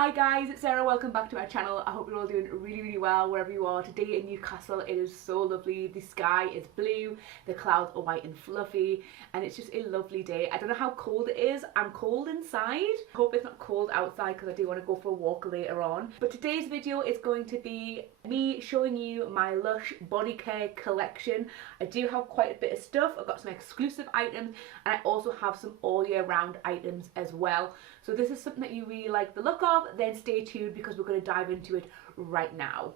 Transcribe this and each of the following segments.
Hi guys, it's Sarah. Welcome back to my channel. I hope you're all doing really well wherever you are. Today in Newcastle it is so lovely. The sky is blue, the clouds are white and fluffy, and it's just a lovely day. I don't know how cold it is. I'm cold inside. I hope it's not cold outside because I do want to go for a walk later on. But today's video is going to be me showing you my Lush Body Care collection. I do have quite a bit of stuff. I've got some exclusive items and I also have some all year round items as well. So this is something that you really like the look of, then stay tuned because we're going to dive into it right now.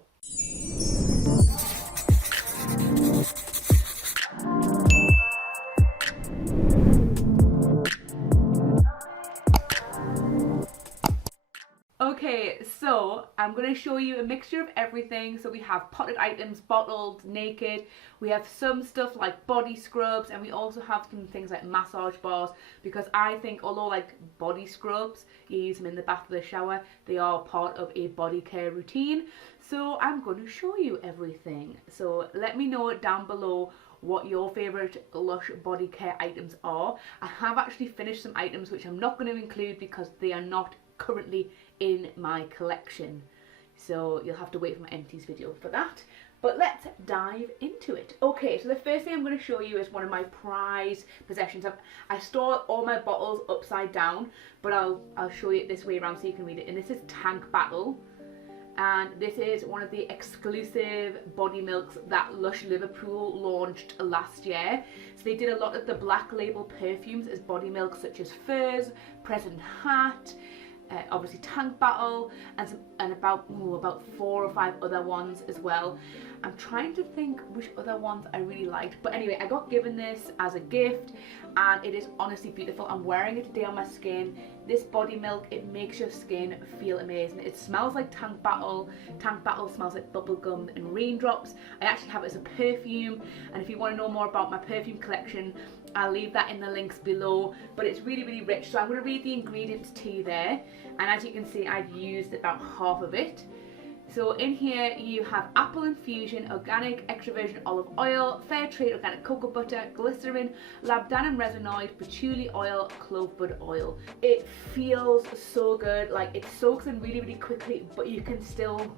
Okay, so I'm going to show you a mixture of everything. So we have potted items, bottled, naked. We have some stuff like body scrubs, and we also have some things like massage bars, because I think although like body scrubs, you use them in the bath of the shower, they are part of a body care routine. So I'm going to show you everything. So let me know down below what your favourite Lush Body Care items are. I have actually finished some items which I'm not going to include because they are not currently in my collection, so you'll have to wait for my empties video for that. But let's dive into it. Okay, so the first thing I'm going to show you is one of my prized possessions. I store all my bottles upside down, but I'll show you it this way around so you can read it. And this is Tank Battle, and this is one of the exclusive body milks that Lush Liverpool launched last year. So they did a lot of the black label perfumes as body milk, such as Furs, President Hat, obviously Tank Battle, and about 4 or 5 other ones as well. I'm trying to think which other ones I really liked, but anyway, I got given this as a gift and it is honestly beautiful. I'm wearing it today on my skin. This body milk, it makes your skin feel amazing. It smells like Tank Battle. Tank Battle smells like bubblegum and raindrops. I actually have it as a perfume, and if you want to know more about my perfume collection, I'll leave that in the links below. But it's really rich, so I'm going to read the ingredients to you there, and as you can see I've used about half of it. So in here you have apple infusion, organic extra virgin olive oil, fair trade organic cocoa butter, glycerin, labdanum resinoid, patchouli oil, clove bud oil. It feels so good, like it soaks in really quickly, but you can still,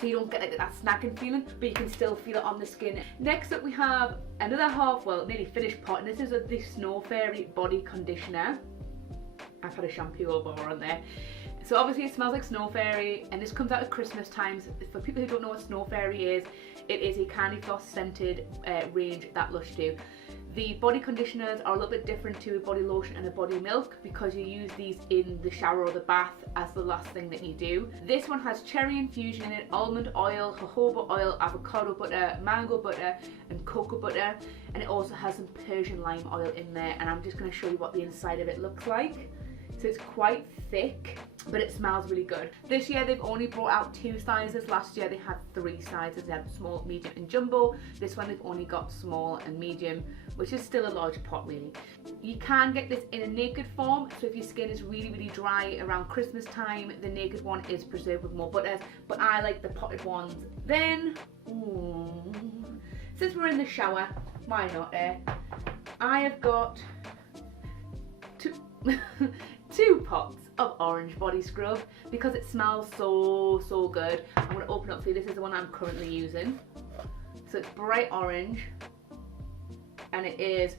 so you don't get like that snacking feeling, but you can still feel it on the skin. Next up we have another half, well nearly finished pot, and this is the Snow Fairy body conditioner. I've had a shampoo bar on there. So obviously it smells like Snow Fairy, and this comes out at Christmas times. For people who don't know what Snow Fairy is, it is a candy floss scented range that Lush do. The body conditioners are a little bit different to a body lotion and a body milk because you use these in the shower or the bath as the last thing that you do. This one has cherry infusion in it, almond oil, jojoba oil, avocado butter, mango butter and cocoa butter, and it also has some Persian lime oil in there, and I'm just going to show you what the inside of it looks like. So it's quite thick, but it smells really good. This year they've only brought out 2 sizes. Last year they had 3 sizes. They had small, medium and jumbo. This one they've only got small and medium, which is still a large pot really. You can get this in a naked form, so if your skin is really dry around Christmas time, the naked one is preserved with more butters, but I like the potted ones. Then, since we're in the shower, why not I have got 2 pots of orange body scrub because it smells so good. I'm going to open up for you. This is the one I'm currently using. So it's bright orange and it is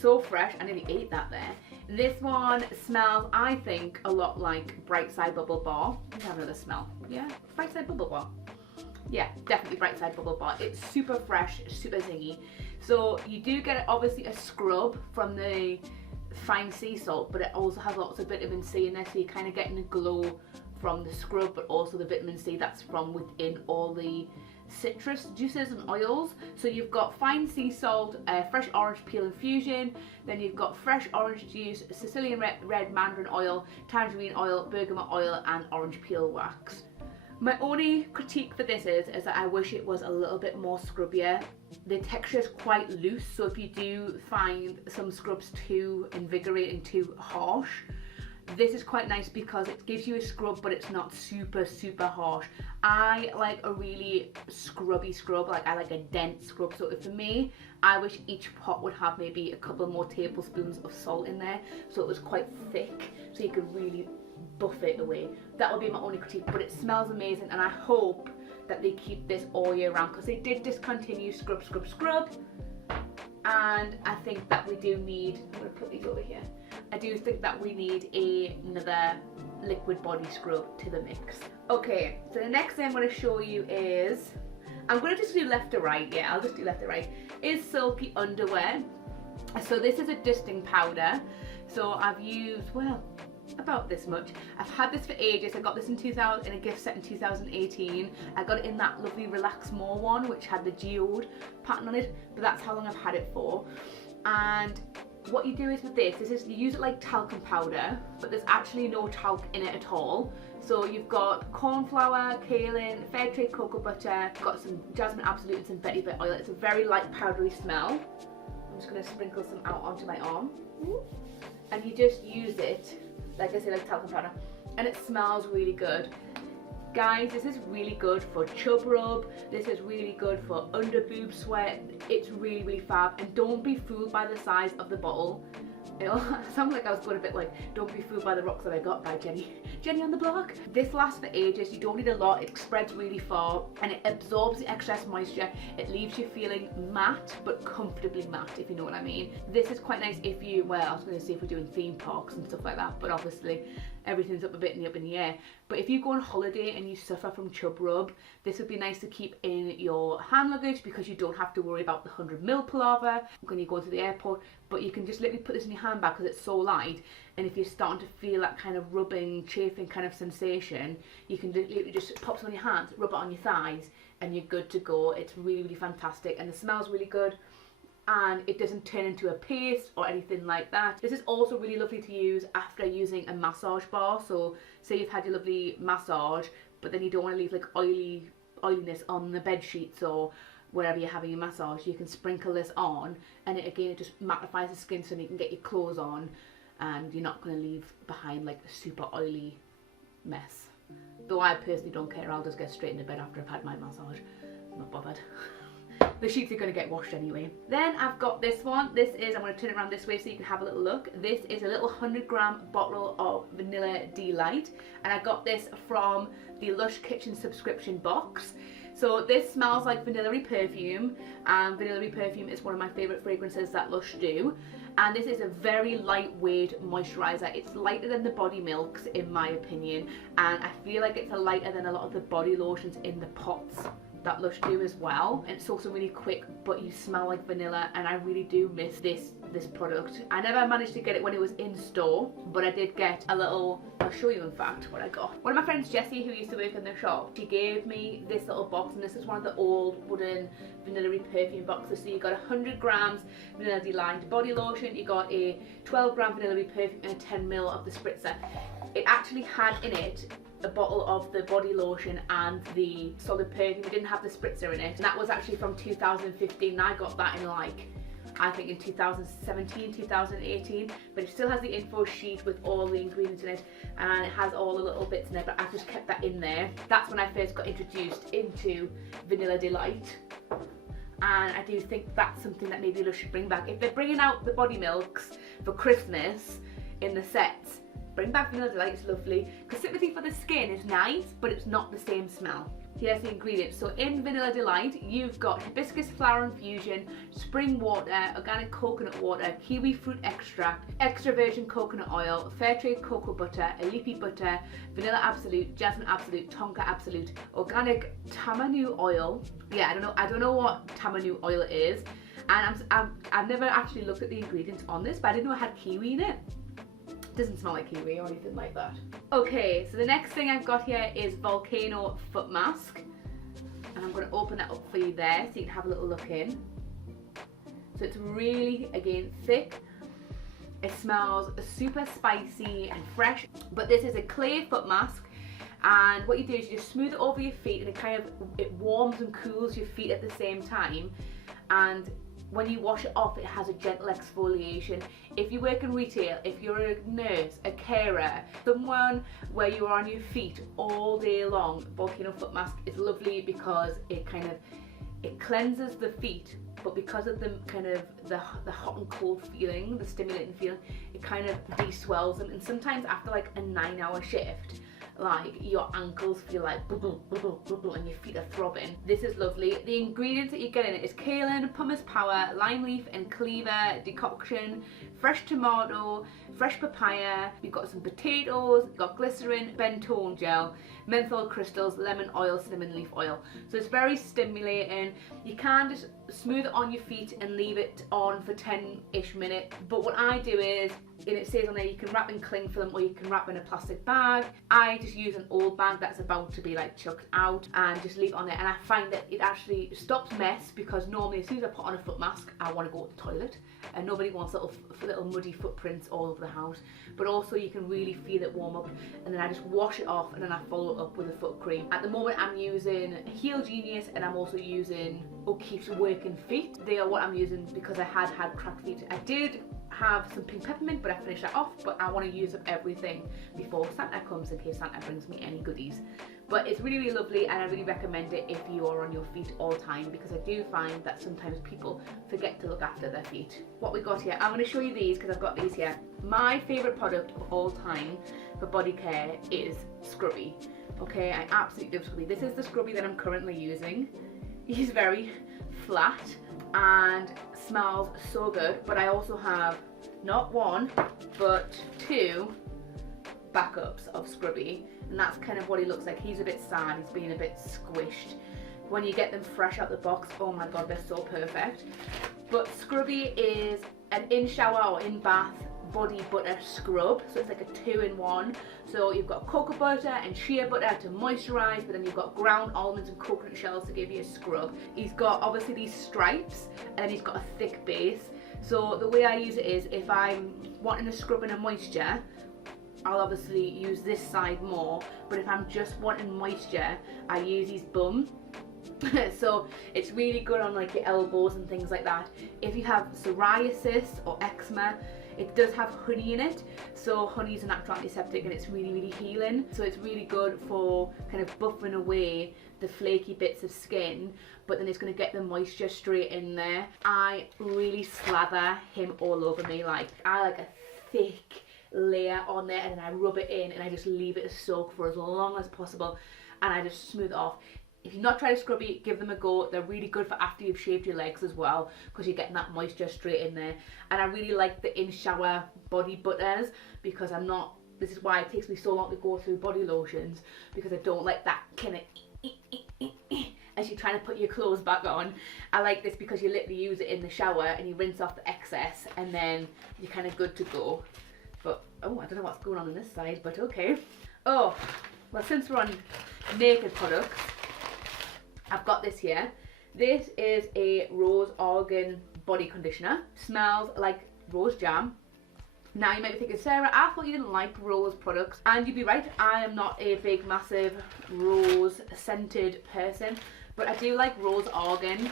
so fresh. I nearly ate that there. This one smells, I think, a lot like Bright Side Bubble Bar. Let's have another smell. Yeah, Bright Side Bubble Bar. Yeah, definitely Bright Side Bubble Bar. It's super fresh, super zingy. So you do get obviously a scrub from the fine sea salt, but it also has lots of vitamin C in there, so you're kind of getting a glow from the scrub, but also the vitamin C that's from within all the citrus juices and oils. So you've got fine sea salt, fresh orange peel infusion, then you've got fresh orange juice, Sicilian red mandarin oil, tangerine oil, bergamot oil and orange peel wax. My only critique for this is that I wish it was a little bit more scrubbier. The texture is quite loose, so if you do find some scrubs too invigorating, too harsh, This is quite nice because it gives you a scrub, but it's not super harsh. I like a really scrubby scrub, like I like a dense scrub. So for me, I wish each pot would have maybe a couple more tablespoons of salt in there, so it was quite thick, so you could really buff it away. That would be my only critique, but it smells amazing, and I hope that they keep this all year round, because they did discontinue scrub, and I think that we do need, I'm going to put these over here, I do think that we need another liquid body scrub to the mix. Okay, so the next thing I'm going to show you is, I'm going to just do left to right, yeah, I'll just do left to right, is Silky Underwear. So this is a dusting powder, so I've used, well, about this much. I've had this for ages. I got this in a gift set in 2018. I got it in that lovely Relax More one, which had the geode pattern on it, but that's how long I've had it for. And what you do is with this is you use it like talcum powder, but there's actually no talc in it at all. So you've got corn flour, kaolin, fair trade cocoa butter, got some jasmine absolute and some vetiver oil. It's a very light powdery smell. I'm just going to sprinkle some out onto my arm. And you just use it, like I say, like talcum powder, and it smells really good. Guys, this is really good for chub rub, this is really good for under boob sweat. It's really fab, and don't be fooled by the size of the bottle. You know, it sounded like I was going a bit like, don't be fooled by the rocks that I got by Jenny on the block. This lasts for ages, you don't need a lot, it spreads really far, and it absorbs the excess moisture. It leaves you feeling matte, but comfortably matte, if you know what I mean. This is quite nice if you, well, I was going to say if we're doing theme parks and stuff like that, but obviously everything's up in the air. But if you go on holiday and you suffer from chub rub, this would be nice to keep in your hand luggage, because you don't have to worry about the 100ml palaver when you go to the airport. But you can just literally put this in your handbag because it's so light, and if you're starting to feel that kind of rubbing, chafing kind of sensation, you can literally just pop some on your hands, rub it on your thighs, and you're good to go. It's really fantastic, and the smell's really good, and it doesn't turn into a paste or anything like that. This is also really lovely to use after using a massage bar. So say you've had your lovely massage, but then you don't want to leave like oiliness on the bed sheets or wherever you're having your massage, you can sprinkle this on, and it just mattifies the skin, so you can get your clothes on and you're not going to leave behind like a super oily mess. Though I personally don't care, I'll just get straight into bed after I've had my massage. I'm not bothered. The sheets are going to get washed anyway. Then I've got this one. This is, I'm going to turn it around this way so you can have a little look. This is a little 100g bottle of Vanilla Delight, and I got this from the Lush Kitchen subscription box. So this smells like vanilla-y perfume, and vanilla-y perfume is one of my favourite fragrances that Lush do. And this is a very lightweight moisturiser. It's lighter than the body milks in my opinion, and I feel like it's lighter than a lot of the body lotions in the pots that Lush do as well. And it's also really quick, but you smell like vanilla, and I really do miss this product. I never managed to get it when it was in store, but I did get a little, I'll show you in fact what I got. One of my friends, Jessie, who used to work in the shop, she gave me this little box, and this is one of the old wooden vanilla perfume boxes. So you got 100g Vanilla Delight body lotion, you got a 12g vanilla perfume, and a 10ml of the spritzer. It actually had in it a bottle of the body lotion and the solid perfume. It didn't have the spritzer in it, and that was actually from 2015, and I got that in like, I think in 2017, 2018, but it still has the info sheet with all the ingredients in it, and it has all the little bits in it, but I just kept that in there. That's when I first got introduced into Vanilla Delight, and I do think that's something that maybe Lush should bring back. If they're bringing out the body milks for Christmas in the sets, bring back Vanilla Delight. It's lovely, because sympathy for the skin is nice, but it's not the same smell. Here's the ingredients. So in Vanilla Delight, you've got hibiscus flower infusion, spring water, organic coconut water, kiwi fruit extract, extra virgin coconut oil, fair trade cocoa butter, Alipi butter, vanilla absolute, jasmine absolute, tonka absolute, organic tamanu oil. Yeah, I don't know what tamanu oil is, and I've never actually looked at the ingredients on this, but I didn't know it had kiwi in it. Doesn't smell like kiwi or anything like that. Okay, so the next thing I've got here is Volcano Foot Mask, and I'm going to open that up for you there so you can have a little look in. So it's really, again, thick. It smells super spicy and fresh, but this is a clay foot mask, and what you do is you just smooth it over your feet, and it warms and cools your feet at the same time, and when you wash it off, it has a gentle exfoliation. If you work in retail, if you're a nurse, a carer, someone where you're on your feet all day long, volcano foot mask is lovely because it cleanses the feet, but because of the kind of the hot and cold feeling, the stimulating feeling, it kind of de-swells them. And sometimes after like a 9-hour shift, like your ankles feel like bubble, bubble, bubble, and your feet are throbbing. This is lovely. The ingredients that you get in it is kaolin, pumice power, lime leaf and cleaver decoction, fresh tomato, fresh papaya. You've got some potatoes, you've got glycerin, bentonite gel, menthol crystals, lemon oil, cinnamon leaf oil. So it's very stimulating. You can just smooth it on your feet and leave it on for 10-ish minutes. But what I do is, and it says on there, you can wrap in cling film or you can wrap in a plastic bag. I just use an old bag that's about to be like chucked out and just leave it on there. And I find that it actually stops mess, because normally as soon as I put on a foot mask, I want to go to the toilet. And nobody wants little muddy footprints all over the house. But also you can really feel it warm up, and then I just wash it off and then I follow it up with a foot cream. At the moment I'm using Heel Genius, and I'm also using O'Keeffe's Working Feet. They are what I'm using because I had cracked feet. I did have some pink peppermint, but I finished that off. But I want to use up everything before Santa comes, in case Santa brings me any goodies. But it's really, really lovely, and I really recommend it if you are on your feet all the time, because I do find that sometimes people forget to look after their feet. What we got here, I'm going to show you these because I've got these here. My favourite product of all time for body care is Scrubby. Okay, I absolutely love Scrubby. This is the Scrubby that I'm currently using. He's very flat and smells so good, but I also have not one but two backups of Scrubby, and that's kind of what he looks like. He's a bit sad, he's being a bit squished. When you get them fresh out the box, oh my god, they're so perfect. But Scrubby is an in-shower or in-bath body butter scrub, so it's like a 2-in-1. So you've got cocoa butter and shea butter to moisturize, but then you've got ground almonds and coconut shells to give you a scrub. He's got obviously these stripes, and then he's got a thick base. So the way I use it is, if I'm wanting a scrub and a moisture, I'll obviously use this side more, but if I'm just wanting moisture, I use his bum. So it's really good on like your elbows and things like that. If you have psoriasis or eczema, it does have honey in it, so honey is a natural antiseptic and it's really, really healing. So it's really good for kind of buffing away the flaky bits of skin, but then it's going to get the moisture straight in there. I really slather him all over me. Like, I like a thick layer on there, and then I rub it in and I just leave it to soak for as long as possible, and I just smooth it off. If you've not tried a Scrubby, give them a go. They're really good for after you've shaved your legs as well, because you're getting that moisture straight in there. And I really like the in-shower body butters, because this is why it takes me so long to go through body lotions, because I don't like that kind of as you're trying to put your clothes back on. I like this because you literally use it in the shower and you rinse off the excess, and then you're kind of good to go. But, oh, I don't know what's going on this side, but okay. Oh, well, since we're on naked products, I've got this here. This is a rose argan body conditioner. Smells like rose jam. Now you might be thinking, Sarah, I thought you didn't like rose products. And you'd be right, I am not a big, massive rose scented person, but I do like rose argan.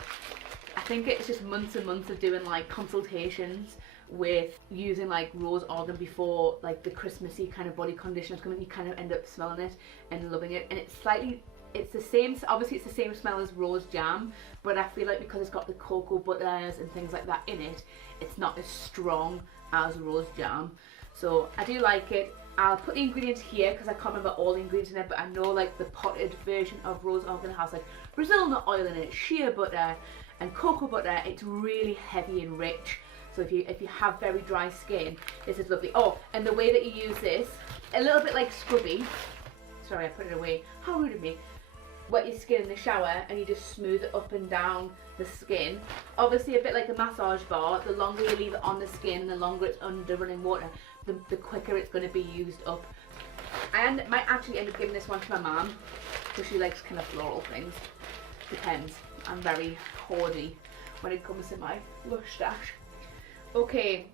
I think it's just months and months of doing like consultations with using like rose argan before like the Christmassy kind of body conditioners come in. You kind of end up smelling it and loving it, and it's the same, obviously it's the same smell as rose jam, but I feel like because it's got the cocoa butters and things like that in it, it's not as strong as rose jam. So I do like it. I'll put the ingredients here because I can't remember all the ingredients in it, but I know like the potted version of rose argan has like Brazil nut oil in it, shea butter and cocoa butter. It's really heavy and rich. So if you have very dry skin, this is lovely. Oh, and the way that you use this, a little bit like Scrubby. Sorry, I put it away. How rude of me. Wet your skin in the shower and you just smooth it up and down the skin. Obviously a bit like a massage bar, the longer you leave it on the skin, the longer it's under running water, the quicker it's going to be used up. I might actually end up giving this one to my mum, because she likes kind of floral things. Depends. I'm very hoardy when it comes to my Lush stash. Okay,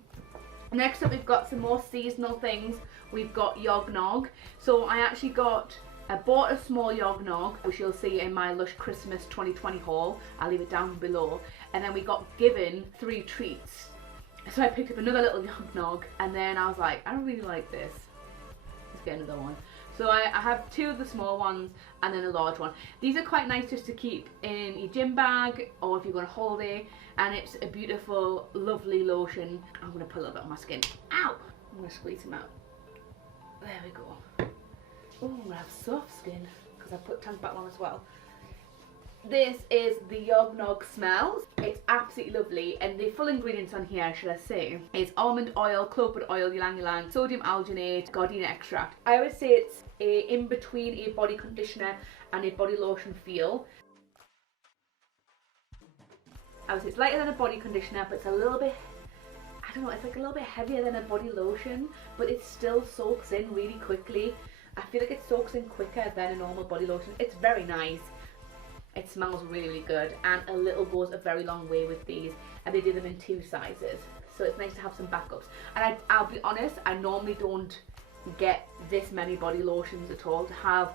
next up we've got some more seasonal things. We've got Yog Nog. So I actually got I bought a small yog nog, which you'll see in my Lush Christmas 2020 haul. I'll leave it down below. And then we got given 3 treats. So I picked up another little yog nog, and then I was like, I don't really like this. Let's get another one. So I have 2 of the small ones and then a large one. These are quite nice just to keep in your gym bag or if you're going on holiday. And it's a beautiful, lovely lotion. I'm going to put a little bit on my skin. Ow! I'm going to squeeze them out. There we go. Oh, I'm going to have soft skin because I put tongue back on as well. This is the Yog Nog Smells. It's absolutely lovely, and the full ingredients on here, should I say, is almond oil, clover oil, ylang ylang, sodium alginate, gardenia extract. I would say it's in between a body conditioner and a body lotion feel. I would say it's lighter than a body conditioner, but it's a little bit, I don't know, it's like a little bit heavier than a body lotion, but it still soaks in really quickly. I feel like it soaks in quicker than a normal body lotion. It's very nice. It smells really, really good, and a little goes a very long way with these, and they do them in 2 sizes, so it's nice to have some backups. And I'll be honest, I normally don't get this many body lotions at all. To have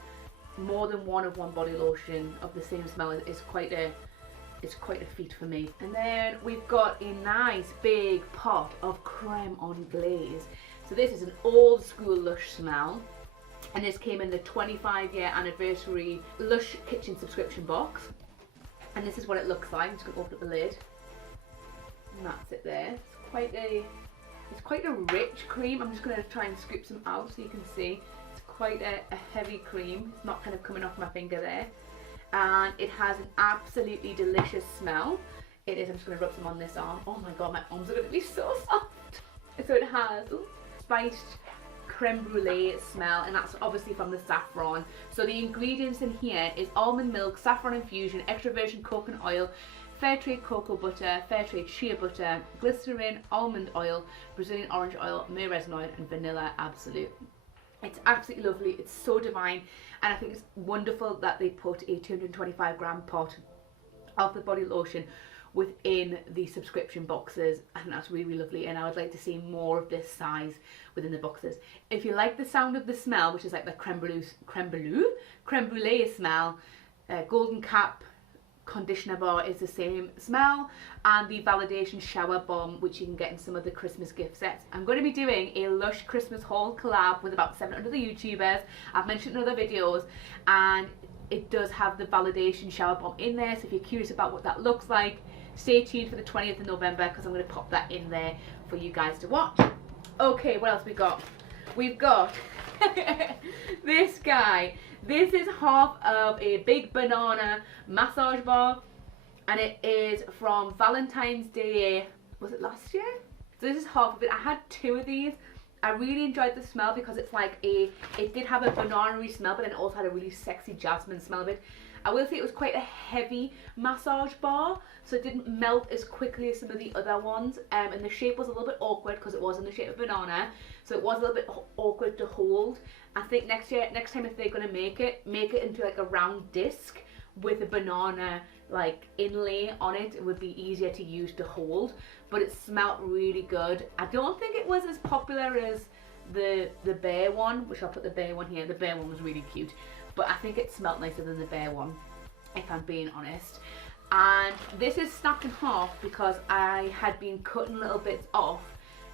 more than one of one body lotion of the same smell is quite a feat for me. And then we've got a nice big pot of creme on glaze. So this is an old school Lush smell. And this came in the 25-year anniversary Lush kitchen subscription box. And this is what it looks like. I'm just going to open up the lid. And that's it there. It's quite a rich cream. I'm just going to try and scoop some out so you can see. It's quite a heavy cream. It's not kind of coming off my finger there. And it has an absolutely delicious smell. It is. I'm just going to rub some on this arm. Oh my god, my arms are going to be so soft. So it has spiced creme brulee smell, and that's obviously from the saffron. So the ingredients in here is almond milk, saffron infusion, extra virgin coconut oil, fair trade cocoa butter, fair trade shea butter, glycerin, almond oil, Brazilian orange oil, myrrh resin oil, and vanilla absolute. It's absolutely lovely. It's so divine, and I think it's wonderful that they put a 225 gram pot of the body lotion within the subscription boxes. I think that's really, really lovely, and I would like to see more of this size within the boxes. If you like the sound of the smell, which is like the creme brulee smell, golden cap conditioner bar is the same smell, and the validation shower bomb, which you can get in some of the Christmas gift sets. I'm going to be doing a Lush Christmas haul collab with about 7 other YouTubers. I've mentioned in other videos, and it does have the validation shower bomb in there, so if you're curious about what that looks like, stay tuned for the 20th of November because I'm going to pop that in there for you guys to watch. Okay, what else we got? We've got this guy. This is half of a big banana massage bar, and it is from Valentine's Day, was it last year? So this is half of it. I had 2 of these. I really enjoyed the smell because it's like it did have a banana-y smell, but then it also had a really sexy jasmine smell of it. I will say it was quite a heavy massage bar, so it didn't melt as quickly as some of the other ones, and the shape was a little bit awkward because it was in the shape of a banana, so it was a little bit awkward to hold. I think next time if they're going to make it into like a round disc with a banana like inlay on it, it would be easier to use to hold, but it smelled really good. I don't think it was as popular as the bear one, which I'll put the bear one here. The bear one was really cute, but I think it smelled nicer than the bear one, if I'm being honest. And this is snapped in half because I had been cutting little bits off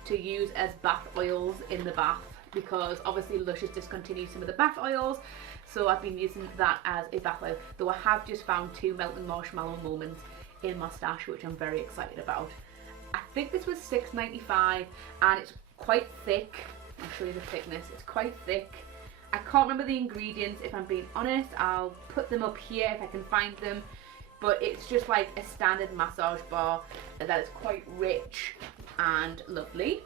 to use as bath oils in the bath, because obviously Lush has discontinued some of the bath oils, so I've been using that as a bath oil, though I have just found 2 melting marshmallow moments in my stash, which I'm very excited about. I think this was $6.95, and it's quite thick. I'll show you the thickness. It's quite thick. I can't remember the ingredients, if I'm being honest. I'll put them up here if I can find them, but it's just like a standard massage bar that is quite rich and lovely.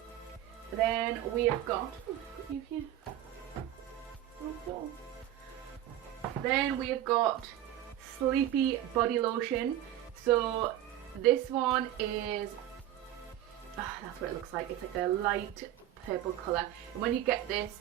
Then we have got, put you here. Then we have got Sleepy Body Lotion. So this one is, that's what it looks like. It's like a light purple colour, and when you get this,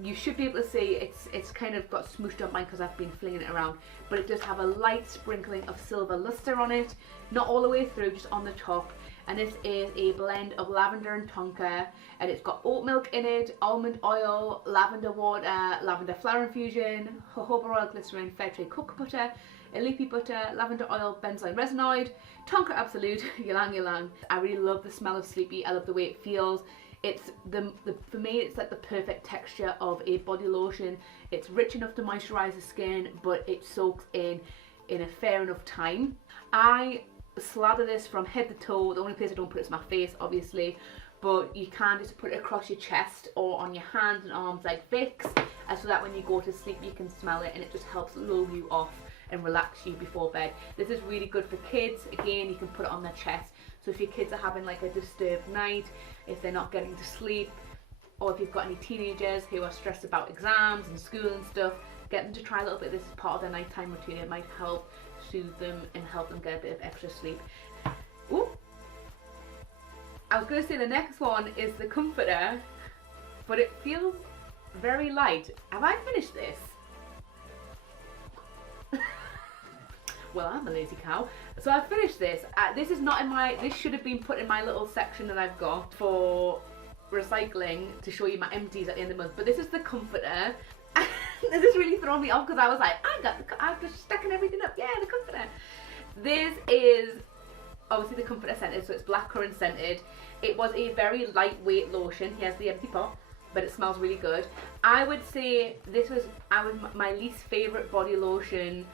you should be able to see it's kind of got smooshed on mine because I've been flinging it around, but it does have a light sprinkling of silver luster on it, not all the way through, just on the top, and this is a blend of lavender and tonka, and it's got oat milk in it, almond oil, lavender water, lavender flower infusion, jojoba oil, glycerin, fair trade cocoa butter, Elipi butter, lavender oil, benzoyl resinoid, tonka absolute, ylang ylang. I really love the smell of Sleepy. I love the way it feels. It's for me, it's like the perfect texture of a body lotion. It's rich enough to moisturize the skin, but it soaks in a fair enough time. I slather this from head to toe. The only place I don't put it is my face, obviously, but you can just put it across your chest or on your hands and arms like Vicks, so that when you go to sleep you can smell it, and it just helps lull you off and relax you before bed. This is really good for kids. Again, you can put it on their chest. So if your kids are having like a disturbed night, if they're not getting to sleep, or if you've got any teenagers who are stressed about exams and school and stuff, get them to try a little bit of this as part of their nighttime routine. It might help soothe them and help them get a bit of extra sleep. Ooh. I was going to say the next one is the comforter, but it feels very light. Have I finished this? Well, I'm a lazy cow. So I finished this. This is not in my, this should have been put in my little section that I've got for recycling to show you my empties at the end of the month. But this is the comforter. This has really thrown me off because I was like, I'm just stacking everything up. Yeah, the comforter. This is obviously the comforter scented, so it's blackcurrant scented. It was a very lightweight lotion. Here's the empty pot, but it smells really good. I would say this was my least favourite body lotion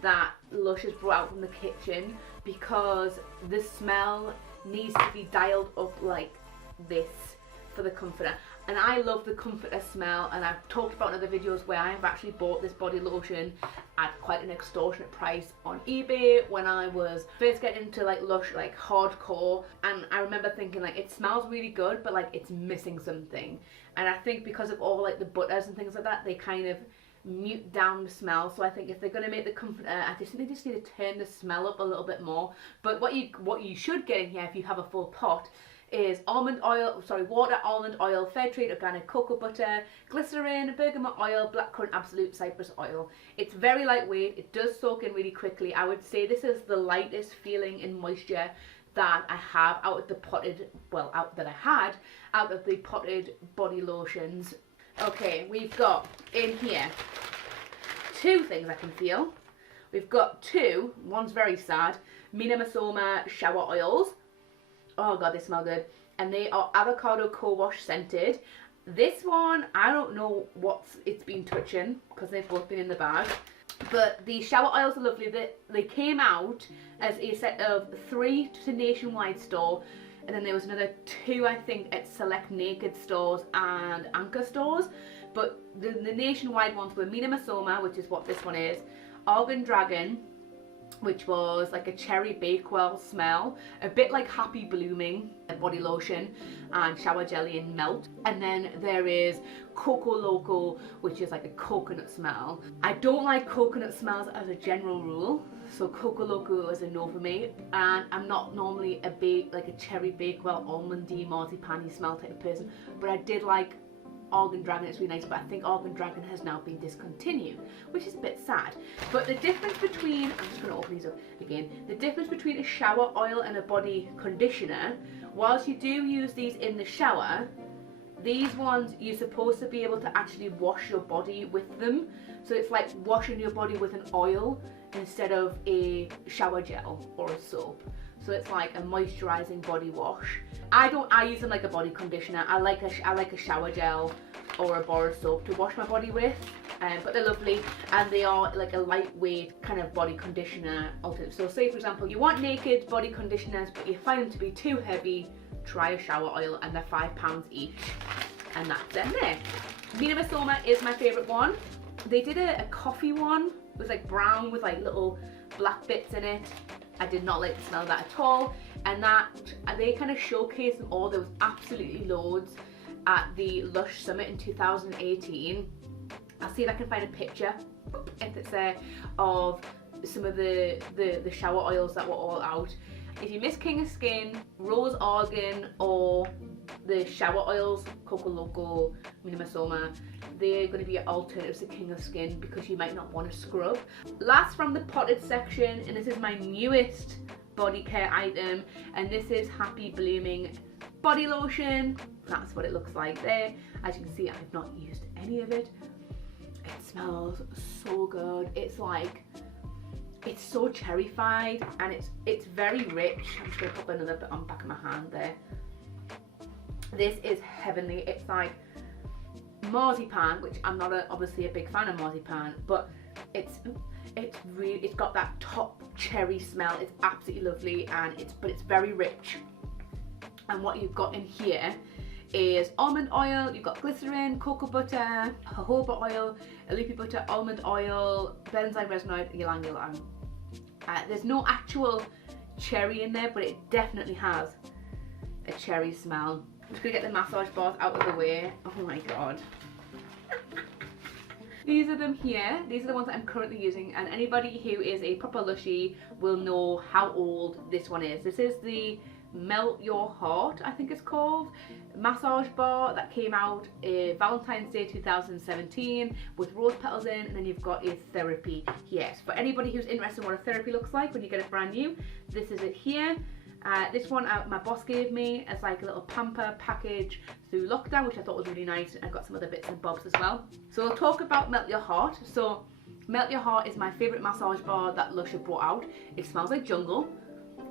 that Lush has brought out from the kitchen, because the smell needs to be dialed up like this for the comforter. And I love the comforter smell, and I've talked about in other videos where I have actually bought this body lotion at quite an extortionate price on eBay when I was first getting into like Lush like hardcore, and I remember thinking like it smells really good but like it's missing something. And I think because of all like the butters and things like that, they kind of mute down the smell. So I think if they're going to make the comforter, I just think they just need to turn the smell up a little bit more. But what you should get in here if you have a full pot is water, almond oil, fair trade organic cocoa butter, glycerin, bergamot oil, blackcurrant absolute, cypress oil. It's very lightweight. It does soak in really quickly. I would say this is the lightest feeling in moisture that I have out of the potted, out of the potted body lotions. Okay, we've got in here two things I can feel. We've got one's very sad, Mina Masoma shower oils. Oh god, they smell good. And they are avocado co-wash scented. This one, I don't know what it's been touching because they've both been in the bag. But the shower oils are lovely. They came out as a set of 3 to Nationwide store. And then there was another 2, I think, at select Naked stores and Anchor stores. But the Nationwide ones were Mina Masoma, which is what this one is, Argan Dragon, which was like a cherry bakewell smell, a bit like Happy Blooming body lotion, and shower jelly and melt. And then there is Coco Loco, which is like a coconut smell. I don't like coconut smells as a general rule, so Coco Loco is a no for me. And I'm not normally a cherry bakewell almondy marzipan-y smell type of person, but I did like Argan Dragon. It's really nice, but I think Argan Dragon has now been discontinued, which is a bit sad. But the difference between, I'm just going to open these up again, the difference between a shower oil and a body conditioner, whilst you do use these in the shower, these ones you're supposed to be able to actually wash your body with them. So it's like washing your body with an oil instead of a shower gel or a soap. So it's like a moisturizing body wash. I use them like a body conditioner. I like a shower gel or a bar of soap to wash my body with, but they're lovely, and they are like a lightweight kind of body conditioner alternative. So say for example you want Naked body conditioners but you find them to be too heavy, try a shower oil, and they're £5 each, and that's them there. Mina Masoma is my favourite one. They did a coffee one. It was like brown with like little black bits in it. I did not like the smell of that at all, and they kind of showcased them all. There was absolutely loads at the Lush Summit in 2018. I'll see if I can find a picture, if it's there, of some of the shower oils that were all out. If you miss King of Skin, Rose Argan, or the shower oils, Coco Loco, Mina Masoma, they're going to be alternatives to King of Skin because you might not want to scrub. Last from the potted section, and this is my newest body care item, and this is Happy Blooming body lotion. That's what it looks like there. As you can see, I've not used any of it. It smells so good. It's like, it's so cherry-fied, and it's very rich. I'm just gonna pop another bit on the back of my hand there. This is heavenly. It's like marzipan, which I'm not obviously a big fan of marzipan, but it's got that top cherry smell. It's absolutely lovely, and but it's very rich. And what you've got in here is almond oil, you've got glycerin, cocoa butter, jojoba oil, leafy butter, almond oil, benzoyl retinoid, ylang ylang. There's no actual cherry in there, but it definitely has a cherry smell. I'm just gonna get the massage bars out of the way. Oh my god. These are them here. These are the ones that I'm currently using, and anybody who is a proper Lushy will know how old this one is. This is the Melt Your Heart, I think it's called, massage bar that came out Valentine's Day 2017 with rose petals in, and then you've got a therapy here. So for anybody who's interested in what a therapy looks like when you get it brand new, this is it here. This one my boss gave me as like a little pamper package through lockdown, which I thought was really nice. I've got some other bits and bobs as well. So we'll talk about Melt Your Heart. So Melt Your Heart is my favourite massage bar that Lush have brought out. It smells like jungle.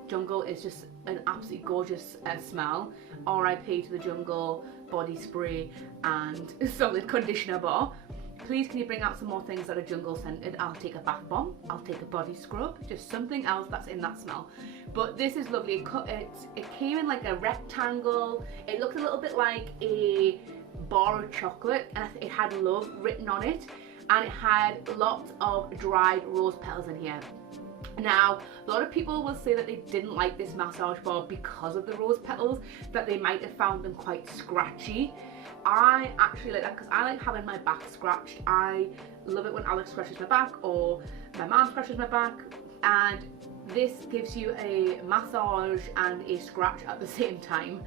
Jungle is just an absolutely gorgeous smell. RIP to the Jungle body spray and solid conditioner bar. Please can you bring out some more things that are jungle scented? I'll take a bath bomb, I'll take a body scrub, just something else that's in that smell. But this is lovely. It came in like a rectangle. It looked a little bit like a bar of chocolate, and it had love written on it, and it had lots of dried rose petals in here. Now, a lot of people will say that they didn't like this massage bar because of the rose petals, that they might have found them quite scratchy. I actually like that because I like having my back scratched. I love it when Alex scratches my back or my mom scratches my back, and this gives you a massage and a scratch at the same time.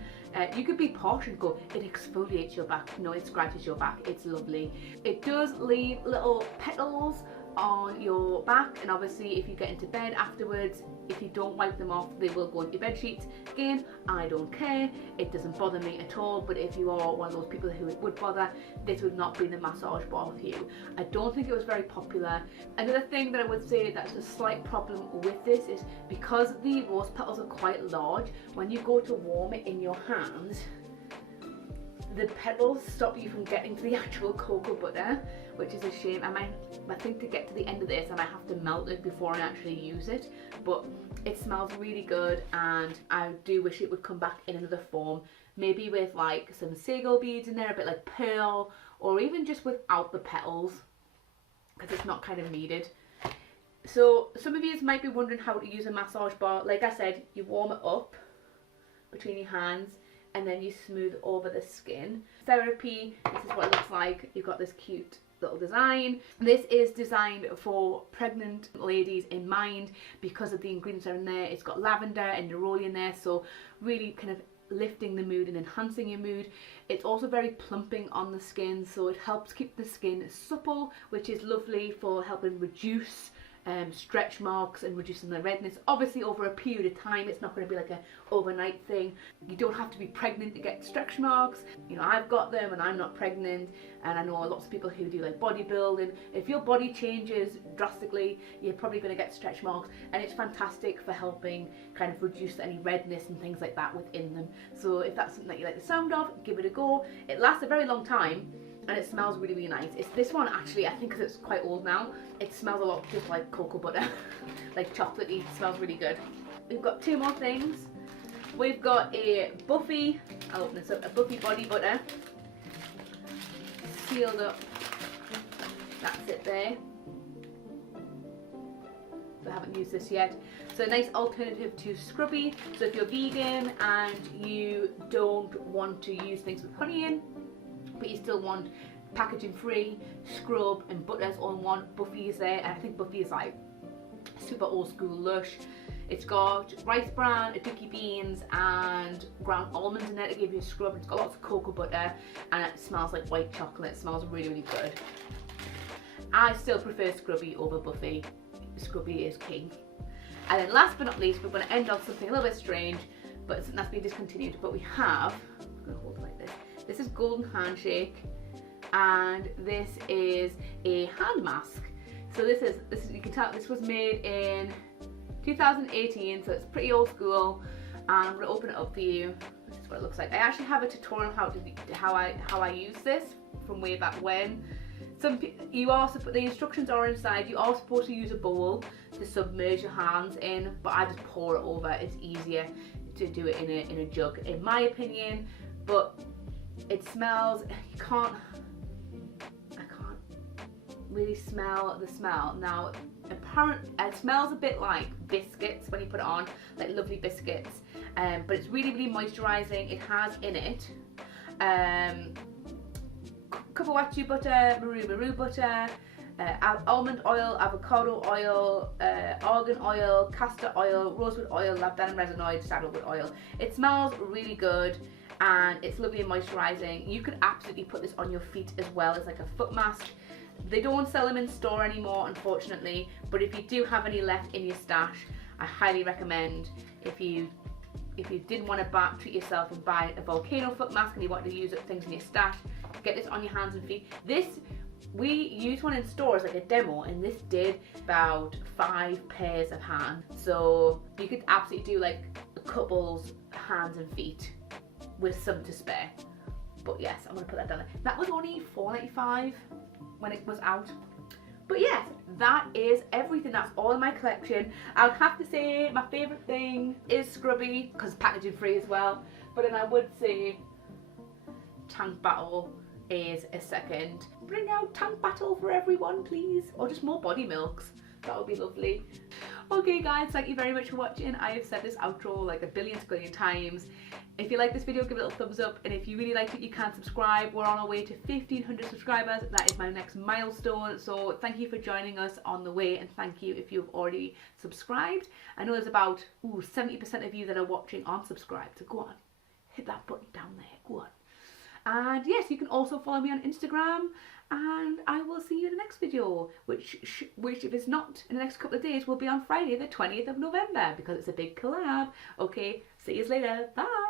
You could be posh and go, it exfoliates your back. No, it scratches your back. It's lovely. It does leave little petals on your back, and obviously if you get into bed afterwards, if you don't wipe them off, they will go into your bed sheets. Again, I don't care, it doesn't bother me at all, but if you are one of those people who it would bother, this would not be the massage bar for you. I don't think it was very popular. Another thing that I would say that's a slight problem with this is because the rose petals are quite large, when you go to warm it in your hands, the petals stop you from getting to the actual cocoa butter, which is a shame. I think to get to the end of this I might have to melt it before I actually use it, but it smells really good, and I do wish it would come back in another form, maybe with like some sago beads in there, a bit like pearl, or even just without the petals, because it's not kind of needed. So some of you might be wondering how to use a massage bar. Like I said, you warm it up between your hands, and then you smooth over the skin. Therapy, this is what it looks like. You've got this cute little design. This is designed for pregnant ladies in mind because of the ingredients that are in there. It's got lavender and neroli in there, so really kind of lifting the mood and enhancing your mood. It's also very plumping on the skin, so it helps keep the skin supple, which is lovely for helping reduce stretch marks and reducing the redness. Obviously over a period of time, it's not going to be like an overnight thing. You don't have to be pregnant to get stretch marks. You know, I've got them and I'm not pregnant, and I know lots of people who do like bodybuilding. If your body changes drastically, you're probably going to get stretch marks, and it's fantastic for helping kind of reduce any redness and things like that within them. So if that's something that you like the sound of, give it a go. It lasts a very long time, and it smells really, really nice. It's this one actually, I think because it's quite old now, it smells a lot just like cocoa butter, like chocolatey. It smells really good. We've got two more things. We've got a Buffy, I'll open this up, a Buffy body butter, sealed up. That's it there. I haven't used this yet. So a nice alternative to Scrubby. So if you're vegan and you don't want to use things with honey in, but you still want packaging free scrub and butters all in one, Buffy is there. And I think Buffy is like super old school Lush. It's got rice bran, aduki beans and ground almonds in there to give you a scrub. It's got lots of cocoa butter, and it smells like white chocolate. It smells really, really good. I still prefer Scrubby over Buffy. Scrubby is king. And then last but not least, we're going to end on something a little bit strange, but it's something that's been discontinued. But we have, I'm going to hold it like this. This is Golden Handshake, and this is a hand mask. So this is you can tell this was made in 2018, so it's pretty old school. And I'm going to open it up for you. This is what it looks like. I actually have a tutorial on how I use this from way back when. The instructions are inside. You are supposed to use a bowl to submerge your hands in, but I just pour it over. It's easier to do it in a jug, in my opinion. But it smells. I can't really smell the smell now. It smells a bit like biscuits when you put it on, like lovely biscuits. But it's really, really moisturising. It has in it Kawachi butter, maru butter, almond oil, avocado oil, argan oil, castor oil, rosewood oil, labdanum resinoid, sandalwood oil. It smells really good and it's lovely and moisturising. You could absolutely put this on your feet as well as like a foot mask. They don't sell them in store anymore, unfortunately, but if you do have any left in your stash, I highly recommend, if you didn't want to treat yourself and buy a volcano foot mask and you wanted to use things in your stash, get this on your hands and feet. We used one in stores, like a demo, and this did about 5 pairs of hands. So you could absolutely do like a couple's hands and feet with some to spare. But yes, I'm going to put that down there. That was only $4.95 when it was out. But yes, that is everything. That's all in my collection. I'll have to say my favourite thing is Scrubby, because packaging free as well. But then I would say Tank Battle is a second. Bring out Tank Battle for everyone, please. Or just more body milks. That would be lovely. Okay guys, thank you very much for watching. I have said this outro like a billion times. If you like this video, give it a little thumbs up, and if you really liked it, you can subscribe. We're on our way to 1,500 subscribers. That is my next milestone, so thank you for joining us on the way, and thank you if you've already subscribed. I know there's about 70% of you that are watching aren't subscribed, so go on, hit that button down there, go on. And yes, you can also follow me on Instagram, and I will see you in the next video, which if it's not in the next couple of days, will be on Friday the 20th of November, because it's a big collab. Okay, see you later, bye.